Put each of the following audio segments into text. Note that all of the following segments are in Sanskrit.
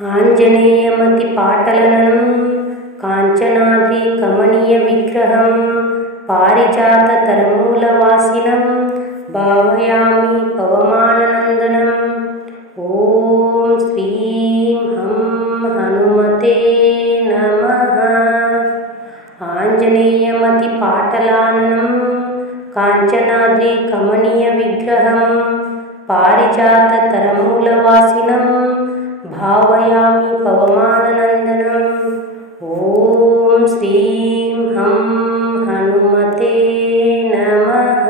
ఆంజనేయమతిపాటలననం కాంచనాద్రి కమనీయవిగ్రహం పారిజాతతరమూలవాసినం భావయామి పవమాననందనం. ఓం శ్రీం హం హనుమతే నమః. ఆంజనేయమతిపాటలాననం కాంచనాద్రి కమనీయవిగ్రహం పారిజాతతరమూలవాసినం భావయామి పవమాననందనం. ఓం శ్రీం హం హనుమతే నమః.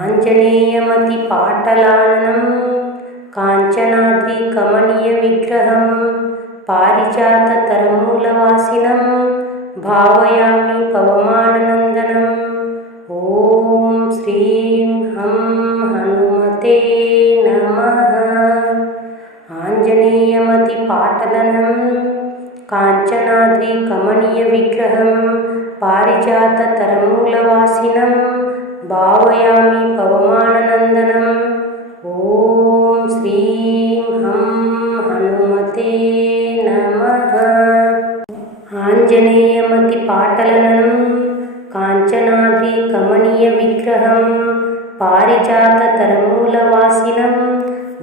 ఆంజనేయమతిపాటలాననం కాంచనాద్రి కమనీయవిగ్రహం పారిజాతతరమూలవాసినం భావయామి పవమాననందనం. ఓం శ్రీం హం హనుమతే నమః. ఆంజనేయమతిపాటలనం కాంచనాద్రి కమనీయవిగ్రహం పారిజాతతరమూలవాసినం భావయామి పవమాననందనం. ఓం శ్రీం హం హనుమతే నమః. ఆంజనేయమతిపాటలనం కాంచనాద్రి కమనీయవిగ్రహం పారిజాతతరమూలవాసినం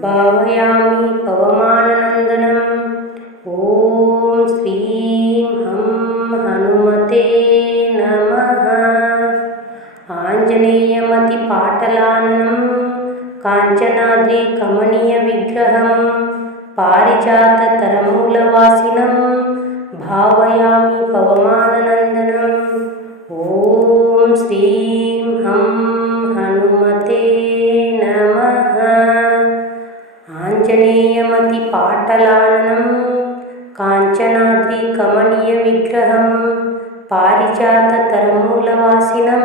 భావయామి పవమాననందనం. ఓం శ్రీం హం హనుమతే నమః. ఆంజనేయమతిపాటలాననం కాంచనాద్రి కమనీయవిగ్రహం పారిజాతతరమూలవాసినం భావయామి పవమాననందనం. ఓం శ్రీం హం హనుమతే నమః. ఆంజనేయమతిపాటలాననం కాంచనాద్రి కమనీయవిగ్రహం పారిజాతతరమూలవాసినం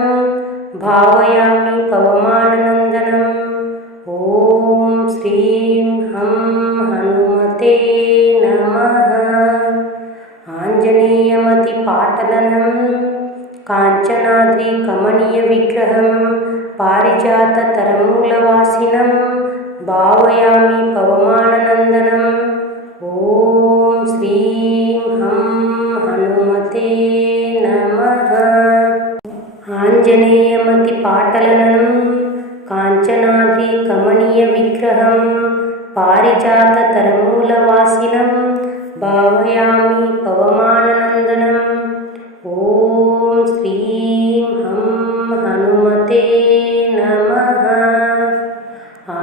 భావయామి పవమాననందనం. ఓం శ్రీం హం హనుమతే నమః. ఆంజనేయమతిపాటలనం కాంచనాద్రి కమనీయవిగ్రహం పారిజాతతరమూలవాసినం భావయామి పవమాననందనం. ఓం శ్రీం హం హనుమతే నమః. ఆంజనేయమతిపాటలనం కాంచనాద్రి కమనీయవిగ్రహం పారిజాతతరమూలవాసినం భావయామి పవమాననందనం. ఓం శ్రీం హం హనుమతే నమః.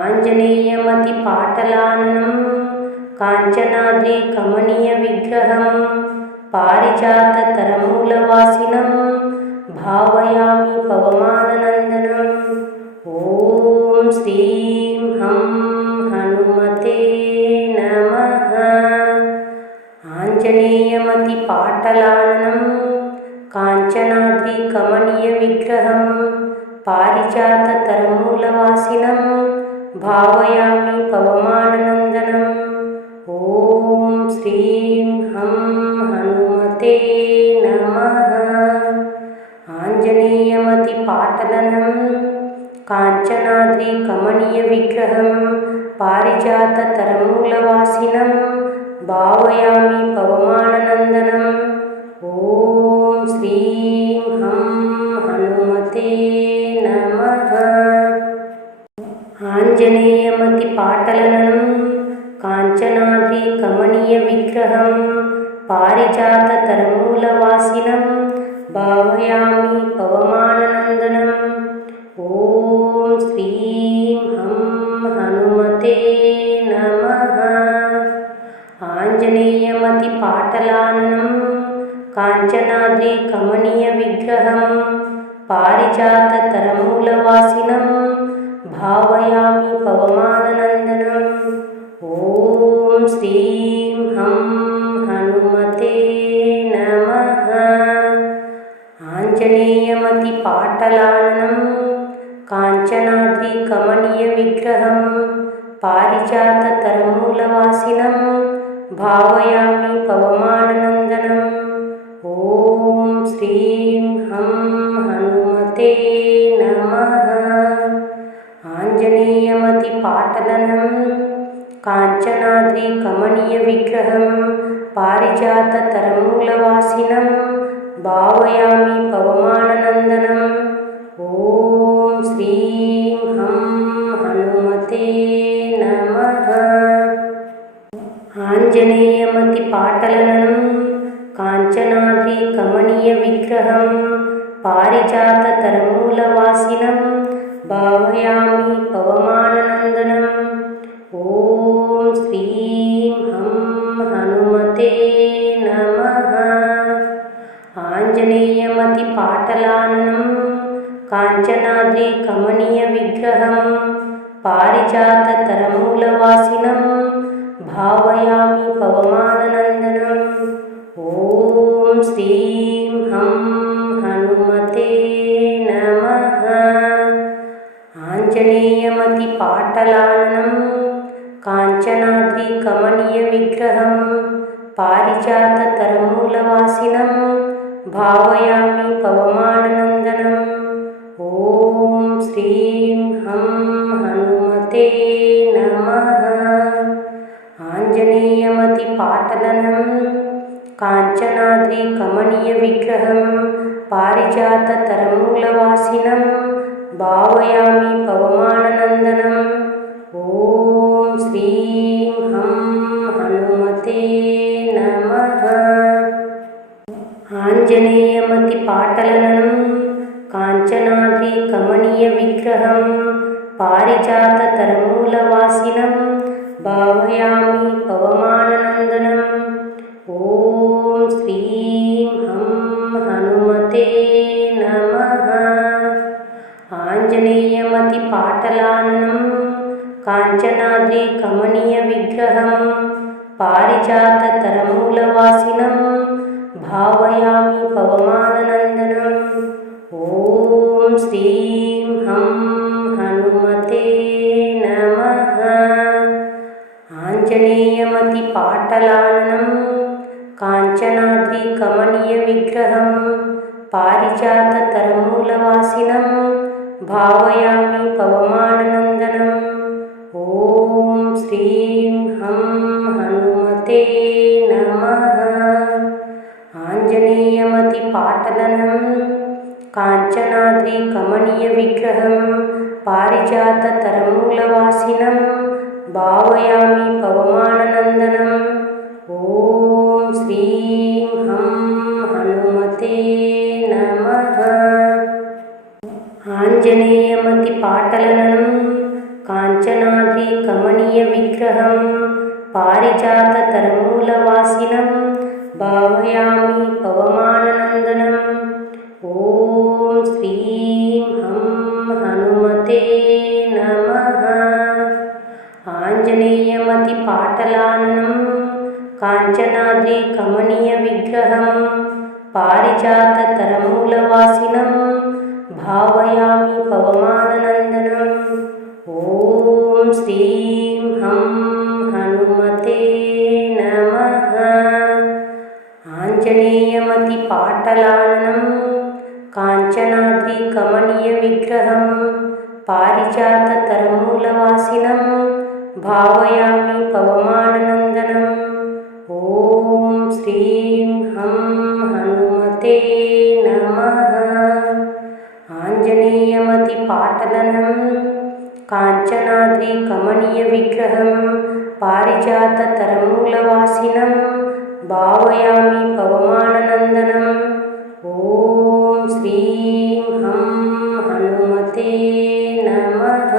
ఆంజనేయమతిపాటలాననం కాంచనాద్రి కమనీయవిగ్రహం పారిజాతతరమూలవాసినం భావయామి పవమాననందనం. ఓం శ్రీం హం హనుమతే నమః. ఆంజనేయమతిపాటలాననం కాంచనాద్రి కమనీయవిగ్రహం పారిజాతతరమూలవాసినం భావయామి పవమాననందనం. ఓం శ్రీం హం హనుమతే నమః. ఆంజనేయమతిపాటలనం కాంచనాద్రి కమనీయవిగ్రహం పారిజాతతరమూలవాసినం భావయామి పవమాననందనం. ఓం శ్రీం హం హనుమతే నమః. ఆంజనేయమతిపాటలనం కాంచనాద్రి కమనీయవిగ్రహం పారిజాతతరమూలవాసినం భావయామి పవమాననందనం. ఓం శ్రీం హం హనుమతే నమః. ఆంజనేయమతిపాటలాననం కాంచనాద్రి కమనీయవిగ్రహం పారిజాతతరమూలవాసినం భావయామి పవమాననందనం. ఓం శ్రీం హం హనుమతే నమః. ఆంజనేయమతిపాటలాననం కాంచనాద్రి కమనీయవిగ్రహం పారిజాతతరమూలవాసినం భావయామి పవమాననందనం. ఓం శ్రీం హం హనుమతే నమః. ఆంజనేయమతిపాటలనం काञ्चनाद्रिकमनीयविग्रहं पारिजाततरमूलवासिनं भावयामि पवमाननन्दनम्। ॐ श्रीं हं हनुमते नमः। आञ्जनेयमतिपाटलनं काञ्चनाद्रिकमनीयविग्रहं पारिजाततरमूलवासिनं भावयामि पवमाननन्दनम्। ॐ श्रीं हं हनुमते नमः। आञ्जनेयमतिपाटलाननं काञ्चनाद्रिकमनीयविग्रहं पारिजाततरमूलवासिनं भावयामि पवमाननन्दनम्। ॐ श्रीं हं हनुमते नमः। आञ्जनेयमतिपाटलाननं काञ्चनाद्रिकमनीयविग्रहं पारिजाततरमूलवासिनं भावयामि पवमाननन्दनम्। ॐ श्रीं हं हनुमते नमः। आञ्जनेयमतिपाटलनं काञ्चनाद्रिकमनीयविग्रहं पारिजाततरमूलवासिनं भावयामि पवमाननन्दनम्। ॐ श्रीं हं हनुमते नमः। आञ्जनेयमतिपाटलनं काञ्चनाद्रिकमनीयविग्रहं पारिजाततरमूलवासिनं भावयामि पवमाननन्दनम्। ॐ श्रीं हं हनुमते नमः। आञ्जनेयमतिपाटलाननं काञ्चनाद्रिकमनीयविग्रहं पारिजाततरमूलवासिनं भावयामि पवमाननन्दनम्। ॐ श्रीं हं हनुमते नमः। आञ्जनेयमतिपाटलाननं काञ्चनाद्रिकमनीयविग्रहं पारिजाततरमूलवासिनं भावयामि पवमाननन्दनम्। ॐ श्रीं हं हनुमते नमः। आञ्जनेयमतिपाटलनं काञ्चनाद्रिकमनीयविग्रहं पारिजाततरमूलवासिनं भावयामि पवमाननन्दनम्। ॐ श्रीं हं हनुमते नमः। आञ्जनेयमतिपाटलनं काञ्चनाद्रिकमनीयविग्रहं पारिजाततरमूलवासिनं भावयामि पवमाननन्दनम्। ॐ श्रीं हं हनुमते नमः। आञ्जनेयमतिपाटलाननं काञ्चनाद्रिकमनीयविग्रहं पारिजाततरमूलवासिनं भावयामि पवमाननन्दनम्। ॐ श्रीं हं हनुमते नमः। आञ्जनेयमतिपाटलाननं काञ्चनाद्रिकमनीयविग्रहं पारिजाततरमूलवासिनं भावयामि पवमाननन्दनम्। ॐ श्रीं हं हनुमते नमः। आञ्जनेयमतिपाटलनं काञ्चनाद्रिकमनीयविग्रहं पारिजाततरमूलवासिनं भावयामि पवमाननन्दनम्। ॐ श्रीं हं हनुमते नमः।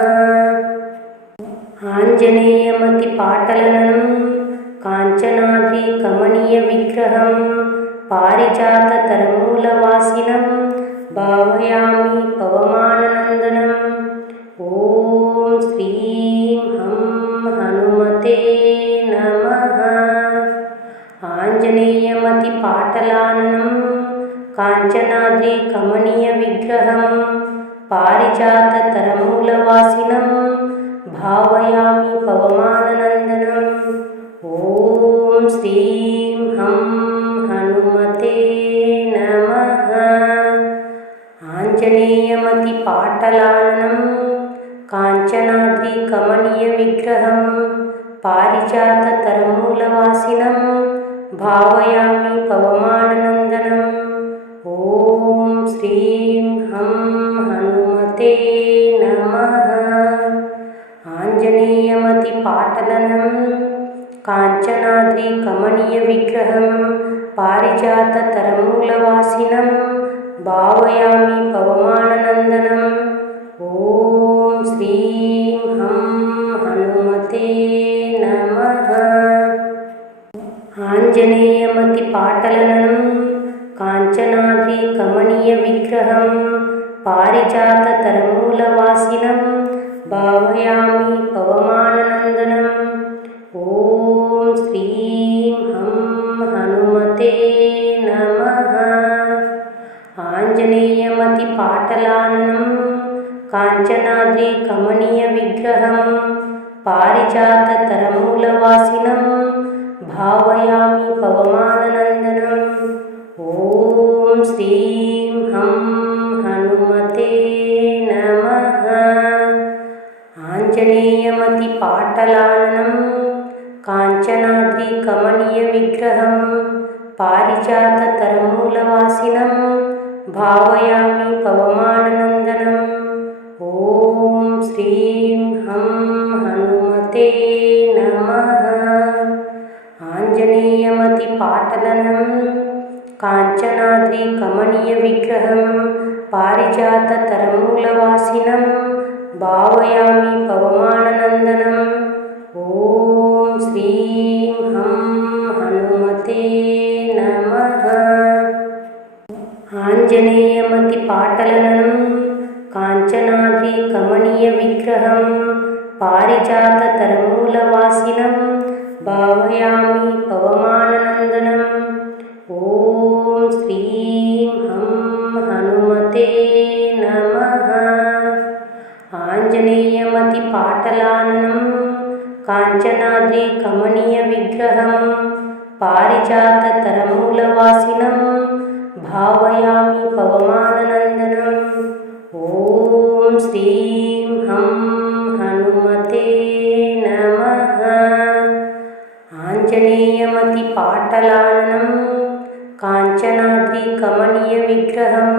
आञ्जनेयमतिपाटलनं काञ्चनाद्रिकमनीयविग्रहं पारिजाततरमूलवासिनं भावयामि पवमाननन्दनम्। ॐ श्रीं हं हनुमते नमः। आञ्जनेयमतिपाटलाननं काञ्चनाद्रिकमनीयविग्रहं पारिजाततरमूलवासिनं भावयामि पवमाननन्दनम्। ॐ श्रीं हं हनुमते नमः। आञ्जनेयमतिपाटलाननं काञ्चनाद्रिकमनीयविग्रहं पारिजाततरमूलवासिनं भावयामि पवमाननन्दनम्। ॐ श्रीं हं हनुमते नमः। आञ्जनेयमतिपाटलनं काञ्चनाद्रिकमनीयविग्रहं पारिजाततरमूलवासिनं भावयामि पवमाननन्दनम्। ॐ श्रीं हं हनुमते नमः। आञ्जनेयमतिपाटलनं काञ्चनाद्रिकमनीयविग्रहं पारिजाततरमूलवासिनं भावयामि पवमाननन्दनम्। ॐ श्रीं हं हनुमते नमः। आञ्जनेयमतिपाटलाननं काञ्चनाद्रिकमनीयविग्रहं पारिजाततरमूलवासिनं भावयामि पवमाननन्दनम्। ॐ श्रीं हं हनुमते नमः। आञ्जनेयमतिपाटलाननं काञ्चनाद्रिकमनीयविग्रहं पारिजाततरमूलवासिनं भावयामि पवमाननन्दनम्। ॐ श्रीं हं हनुमते नमः। आञ्जनेयमतिपाटलनं काञ्चनाद्रिकमनीयविग्रहं पारिजाततरमूलवासिनं भावयामि पवमाननन्दनम्। ॐ श्रीं हं हनुमते नमः। आञ्जनेयमतिपाटलनं काञ्चनाद्रिकमनीयविग्रहं पारिजाततरमूलवासिनं भावयामि पवमाननन्दनम्। ॐ श्रीं हं हनुमते नमः। आञ्जनेयमतिपाटलाननं काञ्चनाद्रिकमनीयविग्रहं पारिजाततरमूलवासिनं भावयामि पवमाननन्दनम्। ॐ श्रीं हं हनुमते नमः। आञ्जनेयमतिपाटलाननं काञ्चनाद्रिकमनीयविग्रहं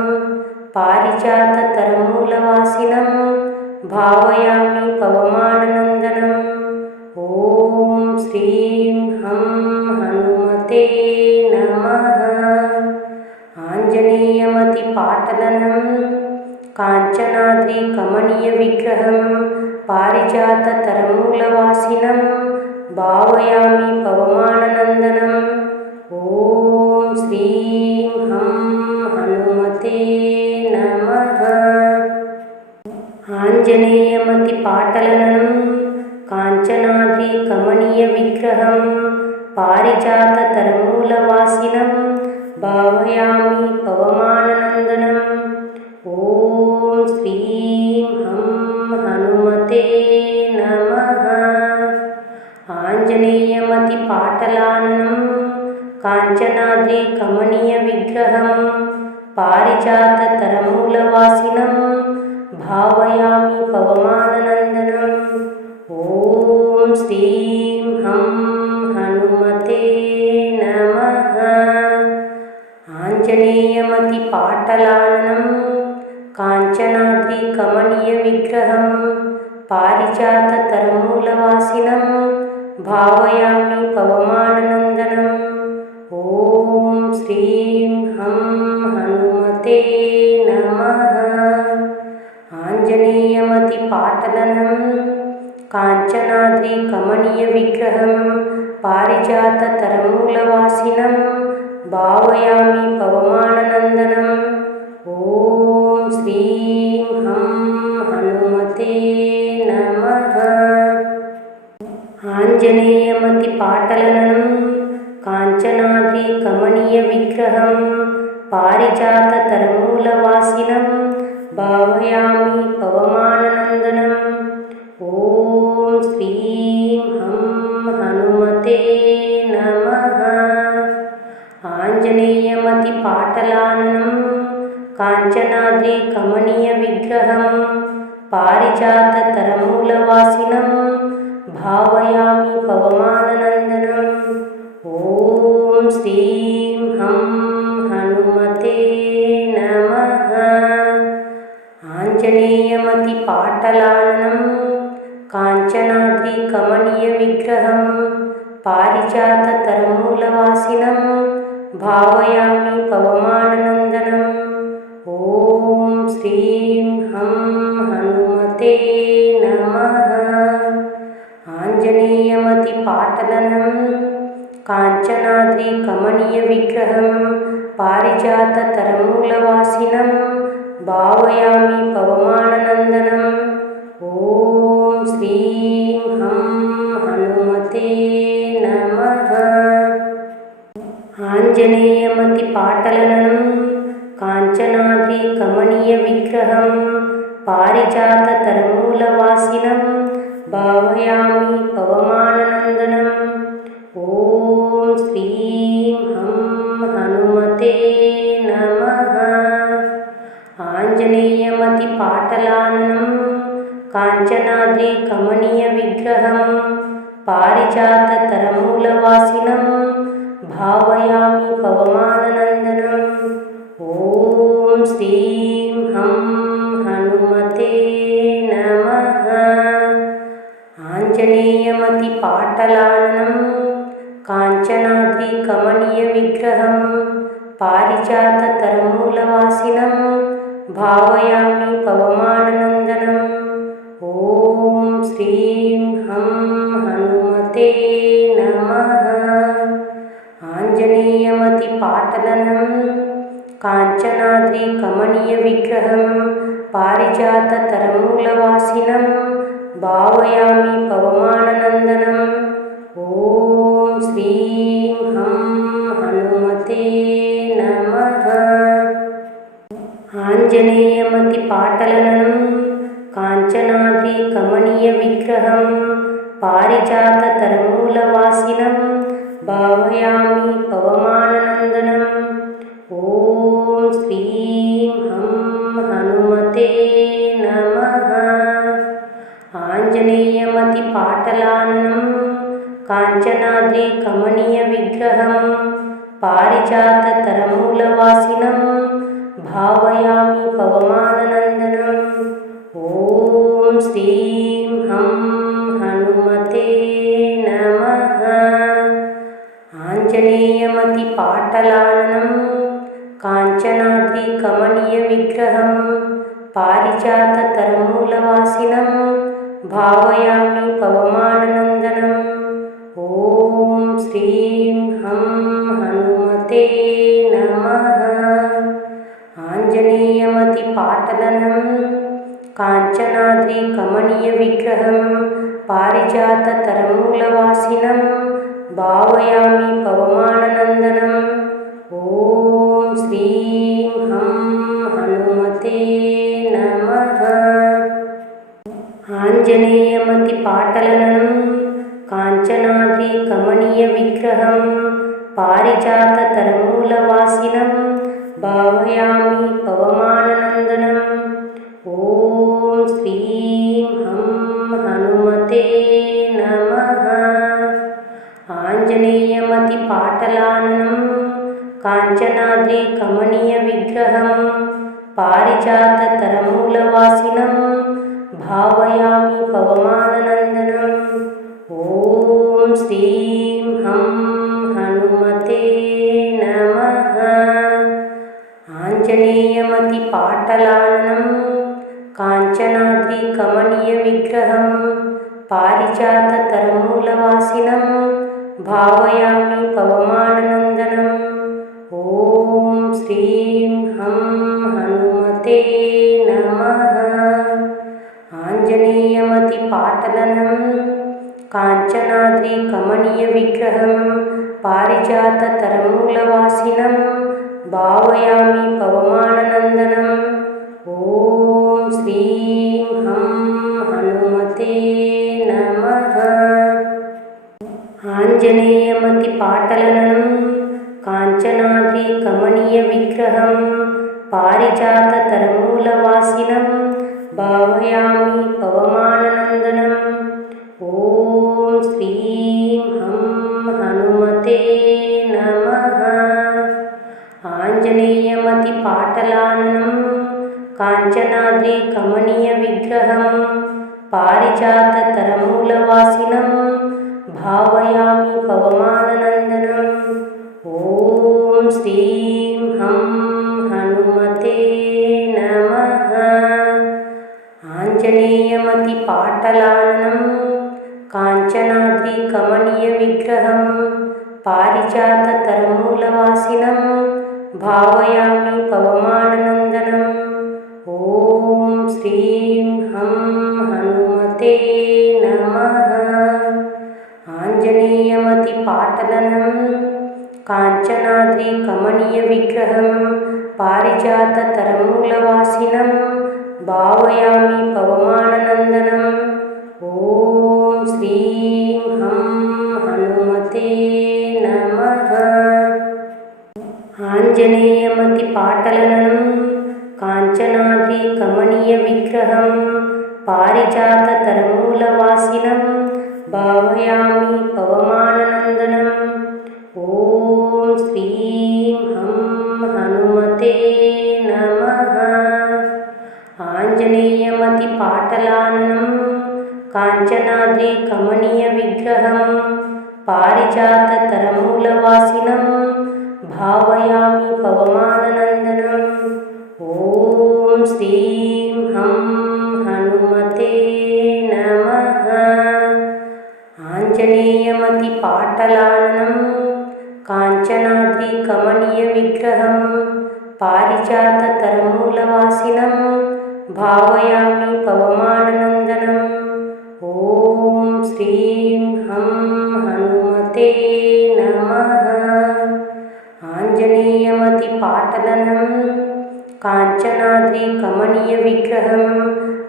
पारिजाततरमूलवासिनं भावयामि पवमाननन्दनम्। ॐ श्रीं हं हनुमते नमः। आञ्जनेयमतिपाटलनं काञ्चनाद्रिकमनीयविग्रहं पारिजाततरमूलवासिनं भावयामि पवमाननन्दनम्। ॐ श्रीं हं हनुमते नमः। आञ्जनेयमतिपाटलनं काञ्चनाद्रिकमनीयविग्रहं पारिजाततरमूलवासिनं भावयामि पवमाननन्दनम्। ॐ श्रीं हं हनुमते नमः। आञ्जनेयमतिपाटलाननं काञ्चनाद्रिकमनीयविग्रहं पारिजाततरमूलवासिनं भावयामि पवमाननन्दनम्। ॐ श्रीं हं हनुमते नमः। आञ्जनेयमतिपाटलाननं काञ्चनाद्रिकमनीयविग्रहं पारिजाततरमूलवासिनं भावयामि पवमाननन्दनम्। ॐ श्रीं हं हनुमते नमः। आञ्जनेयमतिपाटलनं काञ्चनाद्रिकमनीयविग्रहं पारिजाततरमूलवासिनं भावयामि पवमाननन्दनम्। ॐ श्रीं हं हनुमते नमः। आञ्जनेयमतिपाटलनं काञ्चनाद्रिकमनीयविग्रहं पारिजाततरमूलवासिनं भावयामि पवमाननन्दनम्। ॐ श्रीं हं हनुमते नमः। आञ्जनेयमतिपाटलाननं काञ्चनाद्रिकमनीयविग्रहं पारिजाततरमूलवासिनं भावयामि पवमाननन्दनम्। ॐ श्रीं हं हनुमते नमः। आञ्जनेयमतिपाटलाननं काञ्चनाद्रिकमनीयविग्रहं पारिजाततरुमूलवासिनं भावयामि पवमाननन्दनम्। ॐ श्रीं हं हनुमते नमः। आञ्जनेयमतिपाटलनं काञ्चनाद्रिकमनीयविग्रहं पारिजाततरुमूलवासिनं भावयामि पवमाननन्दनम्। ॐ श्रीं हं हनुमते नमः। आञ्जनेयमतिपाटलनं काञ्चनाद्रिकमनीयविग्रहं पारिजाततरुमूलवासिनं भावयामि पवमाननन्दनम्। ॐ श्रीं हं हनुमते नमः। आञ्जनेयमतिपाटलाननं काञ्चनाद्रिकमनीयविग्रहं पारिजाततरुमूलवासिनं भावयामि पवमाननन्दनम्। ॐ श्रीं हं हनुमते नमः। आञ्जनेयमतिपाटलाननं काञ्चनाद्रिकमनीयविग्रहं पारिजाततरुमूलवासिनं भावयामि पवमाननन्दनम्। ॐ श्रीं हं हनुमते नमः। आञ्जनेयमतिपाटलनं काञ्चनाद्रिकमनीयविग्रहं पारिजाततरुमूलवासिनं भावयामि पवमाननन्दनम्। ॐ श्रीं हं हनुमते नमः। आञ्जनेयमतिपाटलनं काञ्चनाद्रिकमनीयविग्रहं पारिजाततरुमूलवासिनं भावयामि पवमाननन्दनम्। ॐ श्रीं हं हनुमते नमः। आञ्जनेयमतिपाटलाननं काञ्चनाद्रिकमनीयविग्रहं पारिजाततरुमूलवासिनं भावयामि पवमाननन्दनम्। ॐ श्रीं हं हनुमते नमः। आञ्जनेयमतिपाटलाननं काञ्चनाद्रिकमनीयविग्रहं पारिजाततरुमूलवासिनं भावयामि पवमाननन्दनम्। ॐ श्रीं हं हनुमते नमः। आञ्जनेयमतिपाटलनं काञ्चनाद्रिकमनीयविग्रहं पारिजाततरुमूलवासिनं भावयामि पवमाननन्दनम्। ॐ श्रीं हं हनुमते नमः। आञ्जनेयमतिपाटलनं काञ्चनाद्रिकमनीयविग्रहं पारिजाततरुमूलवासिनं भावयामि पवमाननन्दनम्। ॐ श्रीं हं हनुमते नमः। आञ्जनेयमतिपाटलाननं काञ्चनाद्रिकमनीयविग्रहं पारिजाततरुमूलवासिनं भावयामि पवमाननन्दनम्। ॐ श्रीं हं हनुमते नमः। आञ्जनेयमतिपाटलाननं काञ्चनाद्रिकमनीयविग्रहं पारिजाततरुमूलवासिनं भावयामि पवमाननन्दनम्। ॐ श्रीं हं हनुमते नमः। आञ्जनेयमतिपाटलनं काञ्चनाद्रिकमनीयविग्रहं पारिजाततरुमूलवासिनं भावयामि पवमाननन्दनम्। ॐ श्रीं हं हनुमते नमः। आञ्जनेयमतिपाटलनं काञ्चनाद्रिकमनीयविग्रहं पारिजाततरुमूलवासिनं भावयामि पवमाननन्दनम्। ॐ హనుమతే నమః. ఆంజనేయమతిపాటలాననం కాంచనాద్రి కమనీయ విగ్రహం పారిజాతతరమూలవాసినం భావయామి పవమాననందనం. ఓం శ్రీం హం హనుమతే నమః. ఆంజనేయమతిపాటలాననం కాంచనాద్రి కమనీయ విగ్రహం పారిజాతతరమూలవాసినం భావయామి పవమాననందనం. ఓం శ్రీం హం హనుమతే నమః. ఆంజనేయమతిపాటలనం కాంచనాద్రి కమనీయ విగ్రహం పారిజాతతరమూలవాసినం భావయామి పవమాననందనం. ఓం శ్రీం హం హనుమతే నమః. ఆంజనేయమతిపాటలనం కాంచనాద్రి కమనీయ విగ్రహం పారిజాతతరమూలవాసినం భావయామి పవమాననందనం. ఓం శ్రీం హం హనుమతే నమః. ఆంజనేయమతిపాటలాననం కాంచనాద్రి కమనీయ విగ్రహం పారిజాతతరమూలవాసినం భావయామి పవమాననందనం. ఓం శ్రీం హం హనుమతే నమః. ఆంజనేయమతిపాటలాననం కాంచనాద్రి కమనీయ విగ్రహం పారిజాతతరమూలవాసినం భావయామి పవమాననందనం. ఓం శ్రీం హం హనుమతే నమః. ఆంజనేయమతిపాటలనం కాంచనాద్రి కమనీయ విగ్రహం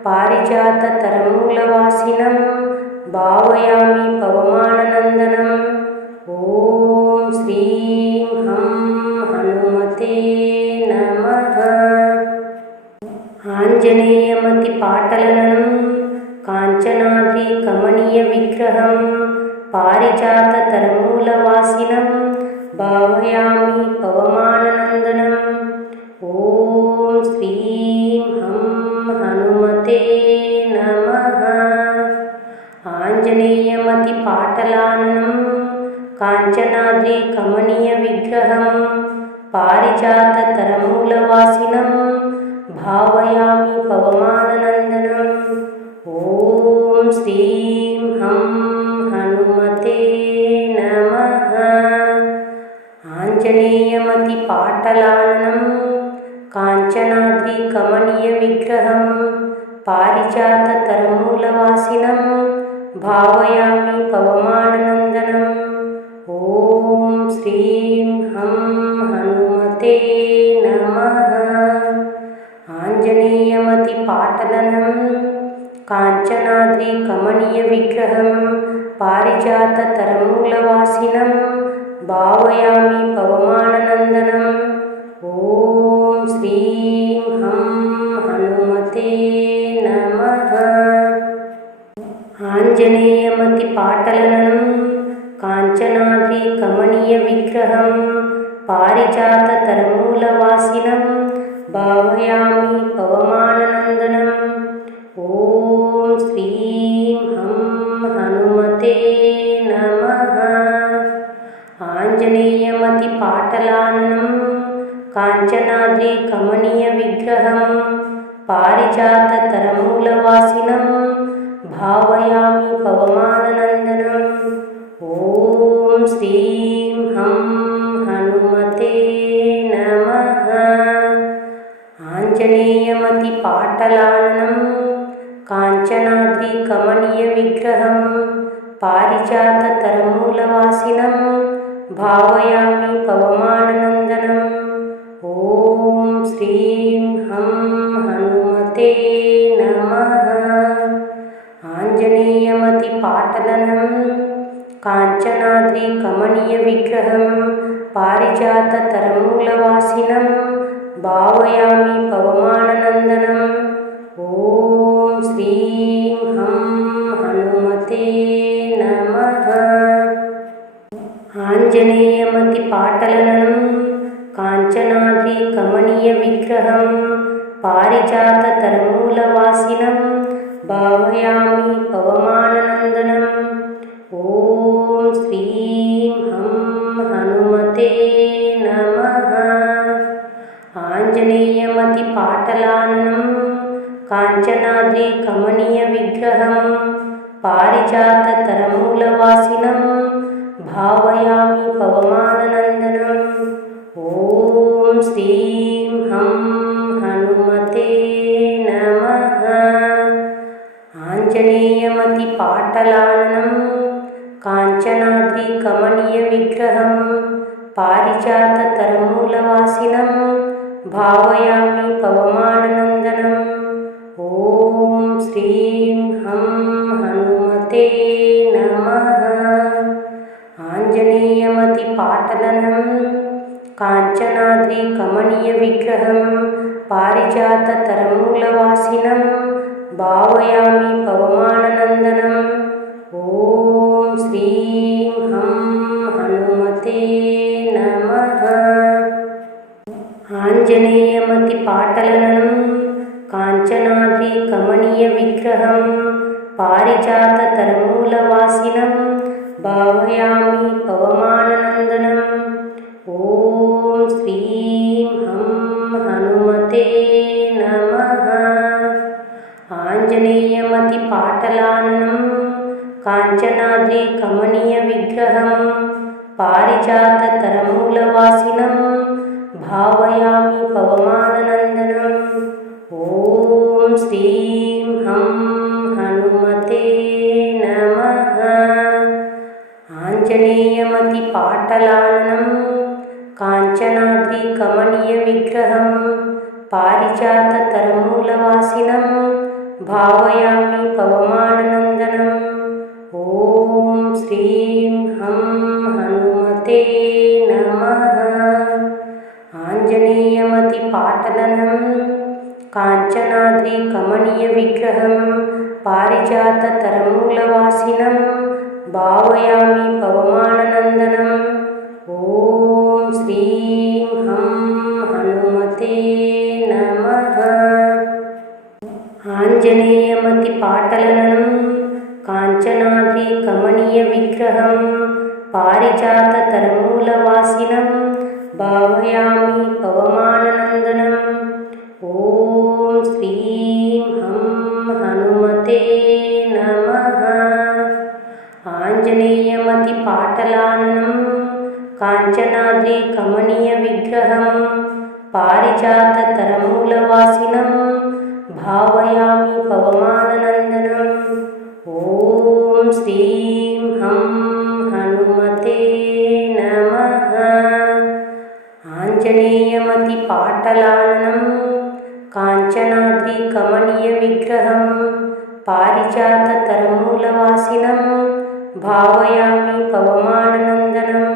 పారిజాతతరమూలవాసినం భావయామి పవమాననందనం. ఓం శ్రీం హం హనుమతే నమః. ఆంజనేయమతిపాటలనం కాంచనాద్రి కమనీయ విగ్రహం పారిజాతతరమూలవాసినం భావయామి పవమాననందనం. ఓం శ్రీం హం హనుమతే నమః. ఆంజనేయమతిపాటలాననం కాంచనాద్రి కమనీయ విగ్రహం పారిజాతతరమూలవాసినం భావయామి పవమాననందనం. ఓం శ్రీం హం హనుమతే నమః. ఆంజనేయమతిపాటలాననం కాంచనాద్రి కమనీయ విగ్రహం పారిజాతతరమూలవాసినం భావయామి పవమాననందనం. ఓం శ్రీం హం హనుమతే నమః. ఆంజనేయమతిపాటలనం కాంచనాద్రి కమనీయ విగ్రహం పారిజాతతరమూలవాసినం భావయామి పవమాననందనం. ఓం శ్రీం హం హనుమతే నమః. ఆంజనేయమతిపాటలనం కాంచనాద్రి కమనీయ విగ్రహం పారిజాతతరమూలవాసినం భావయామి పవమాననందనం. ఓం శ్రీం హం హనుమతే నమః. ఆంజనేయమతిపాటలాననం కాంచనాద్రి కమనీయ విగ్రహం పారిజాతతరమూలవాసినం భావయామి పవమాననందనం. ఓం శ్రీం హం హనుమతే నమః. ఆంజనేయమతిపాటలాననం కాంచనాద్రి కమనీయ విగ్రహం పారిజాతతరమూలవాసినం భావయామి పవమాననందనం. ఓం శ్రీం హం హనుమతే నమః. ఆంజనేయమతిపాటలనం కాంచనాద్రి కమనీయ విగ్రహం పారిజాతతరమూలవాసినం భావయామి పవమాననందనం. ఓం శ్రీం హం హనుమతే నమః. ఆంజనేయమతిపాటలనం కాంచనాద్రికమనీయవిగ్రహం పారిజాతతరమూలవాసినం భావయామి పవమాననందనం. ఓం శ్రీం హం హనుమతే నమః. ఆంజనేయమతిపాటలాననం కాంచనాద్రికమనీయవిగ్రహం పారిజాతతరమూలవాసినం భావయామి పవమాననందనం. ఓం శ్రీం హం హనుమతే నమః. ఆంజనేయమతిపాటలాననం కాంచనాద్రికమనీయవిగ్రహం పారిజాతతరమూలవాసినం భావయామి పవమాననందనం. ఓం శ్రీం హం హనుమతే నమః. ఆంజనేయమతిపాటలనం కాంచనాద్రికమనీయవిగ్రహం పారిజాతతరమూలవాసినం భావయామి పవమాననందనం. ఓం శ్రీం హం హనుమతే నమః. ఆంజనేయమతిపాటలనం కాంచనాద్రికమనీయవిగ్రహం పారిజాతతరమూలవాసినం భావయామి పవమాననందనం. ఓం శ్రీం హం హనుమతే నమః. ఆంజనేయమతిపాటలాననం కాంచనాద్రికమనీయవిగ్రహం పారిజాతతరమూలవాసినం భావయామి పవమాననందనం. ఓం శ్రీం హం హనుమతే నమః. ఆంజనేయమతిపాటలాననం కాంచనాద్రికమనీయవిగ్రహం పారిజాతతరమూలవాసినం భావయామి పవమాననందనం. ఓం శ్రీం హం హనుమతే నమః. ఆంజనేయమతిపాటలనం కాంచనాద్రికమనీయవిగ్రహం పారిజాతతరమూలవాసినం భావయామి పవమాననందనం. ఓం శ్రీం హం హనుమతే నమః. ఆంజనేయమతిపాటలనం కాంచనాద్రికమనీయవిగ్రహం పారిజాతతరమూలవాసినం భావయామి పవమాననందనం. కాంచనాద్రికమనీయవిగ్రహం పారిజాతతరమూలవాసినం భావయామి పవమాననందనం. ఓం శ్రీం హం హనుమతే నమః. ఆంజనేయమతిపాటలనం కాంచనాద్రికమనీయవిగ్రహం పారిజాతతరమూలవాసినం భావయామి పవమాననందనం. ఓం శ్రీం హం హనుమతే నమః. ఆంజనేయమతిపాటలాననం కాంచనాద్రికమనీయవిగ్రహం పారిజాతతరమూలవాసినం భావయామి పవమాననందనం. ఓం శ్రీం హం హనుమతే నమః. ఆంజనేయమతిపాటలాననం కాంచనాద్రికమనీయవిగ్రహం పారిజాతతరమూలవాసినం భావయామి పవమాననందనం.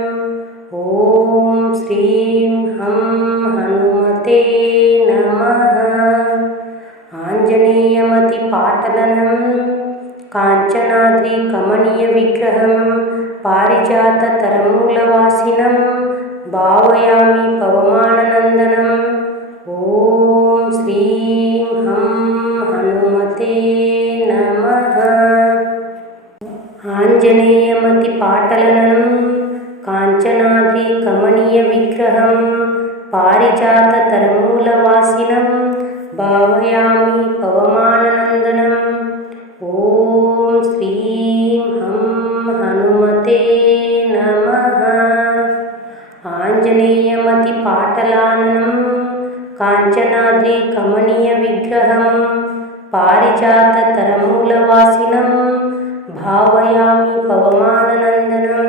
ఓం శ్రీం హం హనుమతే నమః. ఆంజనేయమతిపాటలనం కాంచనాద్రికమనీయవిగ్రహం పారిజాతతరమూలవాసినం భావయామి పవమాననందనం. ఓం శ్రీం హం హనుమతే నమః. ఆంజనేయమతిపాటలనం కాంచనాద్రికమనీయవిగ్రహం పారిజాతతరమూలవాసినం భావయామి పవమాననందనం. ఓం శ్రీం హం హనుమతే నమః. ఆంజనేయమతిపాటలాననం కాంచనాద్రికమనీయవిగ్రహం పారిజాతతరమూలవాసినం భావయామి పవమాననందనం.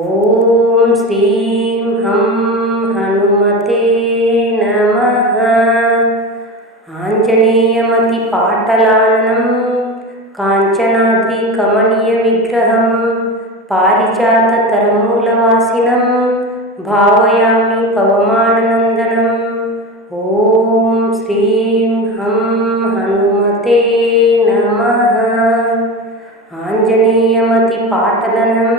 ఓం శ్రీం హం హనుమతే నమః. ఆంజనేయమతిపాటలాననం కాంచనాద్రికమనీయవిగ్రహం పారిజాతతరమూలవాసినం భావయామి పవమాననందనం. ఓం శ్రీం హం హనుమతే నమః. ఆంజనేయమతిపాటలనం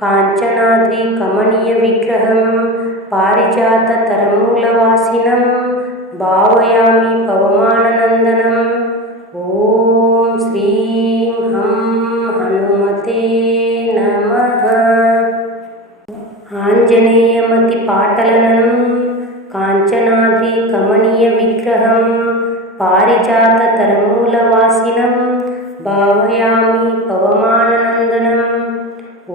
काञ्चनाद्रिकमनीयविग्रहं पारिजाततरमूलवासिनं भावयामि पवमाननन्दनम्। ॐ श्रीं हं हनुमते नमः। आञ्जनेयमतिपाटलनं काञ्चनाद्रिकमनीयविग्रहं पारिजाततरमूलवासिनं भावयामि पवमाननन्दनम्। ॐ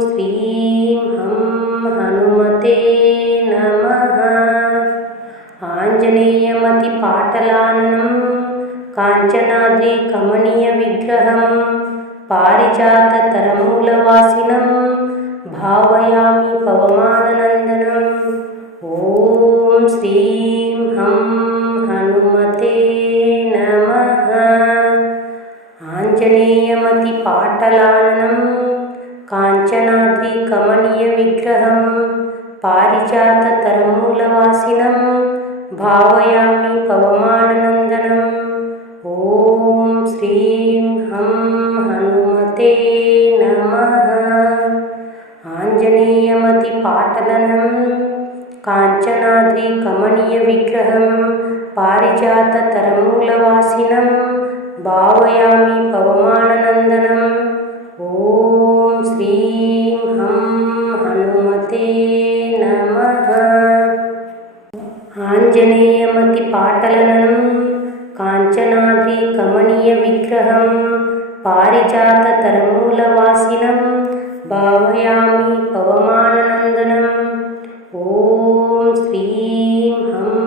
श्रीं हं हनुमते नमः। आञ्जनेयमतिपाटलाननं काञ्चनाद्रिकमनीयविग्रहं पारिजाततरमूलवासिनं भावयामि पवमाननन्दनम्। ॐ श्रीं हं हनुमते नमः। आञ्जनेयमतिपाटलाननं काञ्चनाद्रिकमनीयविग्रहं पारिजाततरमूलवासिनं भावयामि पवमाननन्दनम्। ॐ श्रीं हं हनुमते नमः। आञ्जनेयमतिपाटलनं काञ्चनाद्रिकमनीयविग्रहं पारिजाततरमूलवासिनं भावयामि पवमाननन्दनम्। ॐ श्रीं हं हनुमते नमः। आञ्जनेयमतिपाटलनं काञ्चनाद्रिकमनीयविग्रहं पारिजाततरमूलवासिनं भावयामि पवमाननन्दनम्। ॐ श्रीं हं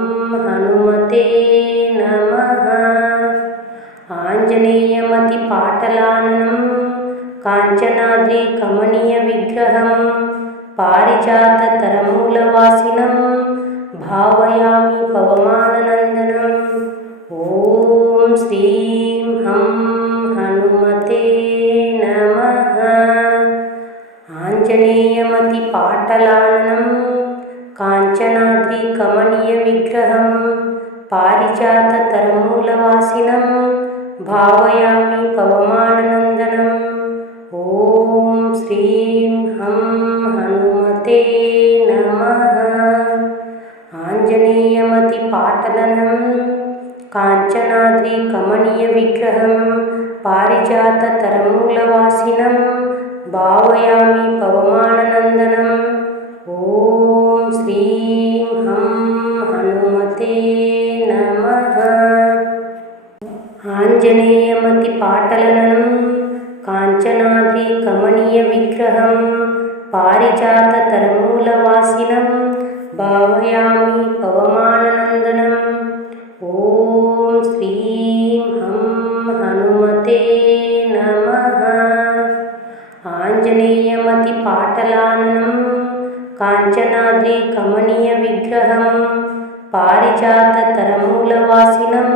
हनुमते नमः। आञ्जनेयमतिपाटलाननं काञ्चनाद्रिकमनीयविग्रहं पारिजाततरमूलवासिनं भावयामि पवमाननन्दनम्। ॐ श्रीं हं हनुमते नमः। आञ्जनेयमतिपाटलाननं काञ्चनाद्रिकमनीयविग्रहं पारिजाततरमूलवासिनं भावयामि पवमाननन्दनम्। ॐ श्रीं हं हनुमते नमः। आञ्जनेयमतिपाटलनं काञ्चनाद्रिकमनीयविग्रहं पारिजाततरमूलवासिनं भावयामि पवमाननन्दनम्। ॐ श्रीं हं हनुमते नमः। आञ्जनेयमतिपाटलनं काञ्चनाद्रिकमनीयविग्रहं पारिजाततरमूलवासिनं भावयामि पवमाननन्दनम्। ॐ श्रीं हं हनुमते नमः। आञ्जनेयमतिपाटलाननं काञ्चनाद्रिकमनीयविग्रहं पारिजाततरमूलवासिनं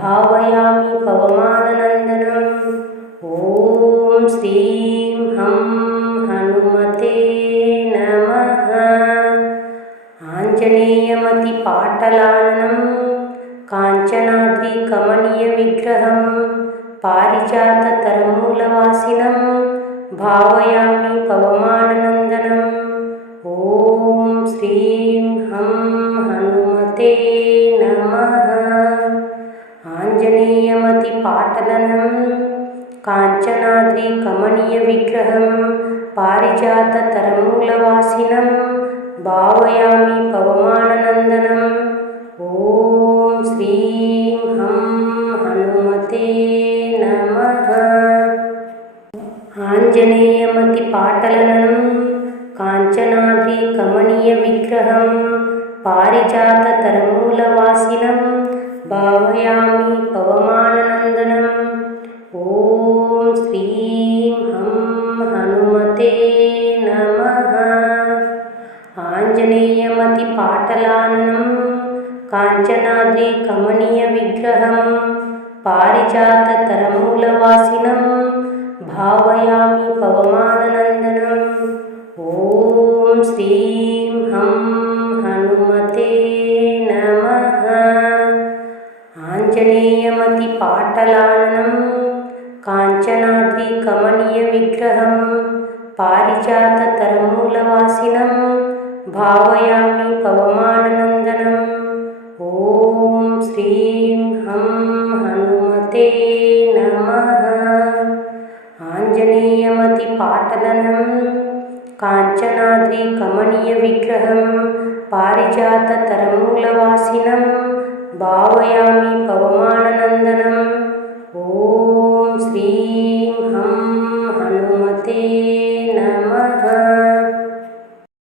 भावयामि पवमाननन्दनम्। ॐ श्रीं हं हनुमते नमः। आञ्जनेयमतिपाटलाननं काञ्चनाद्रिकमनीयविग्रहं पारिजाततरमूलवासिनं भावयामि पवमाननन्दनम्। ॐ श्रीं हं हनुमते नमः। आञ्जनेयमतिपाटलनं काञ्चनाद्रिकमनीयविग्रहं पारिजाततरमूलवासिनं भावयामि पवमाननन्दनम्। ॐ श्रीं हं हनुमते नमः। आञ्जनेयमतिपाटलनं काञ्चनाद्रिकमनीयविग्रहं पारिजाततरमूलवासिनं भावयामि पवमाननन्दनम्। ॐ श्रीं हं हनुमते नमः। आञ्जनेयमतिपाटलाननं काञ्चनाद्रिकमनीयविग्रहं पारिजाततरमूलवासिनं भावयामि पवमाननन्दनम्। ॐ श्रीं हं हनुमते नमः। आञ्जनेयमतिपाटलाननं काञ्चनाद्रिकमनीयविग्रहं पारिजाततरमूलवासिनं भावयामि पवमाननन्दनं। ॐ श्रीं हं हनुमते नमः। आञ्जनेयमतिपाटलनं काञ्चनाद्रिकमनीयविग्रहं पारिजाततरमूलवासिनं भावयामि पवमाननन्दनं।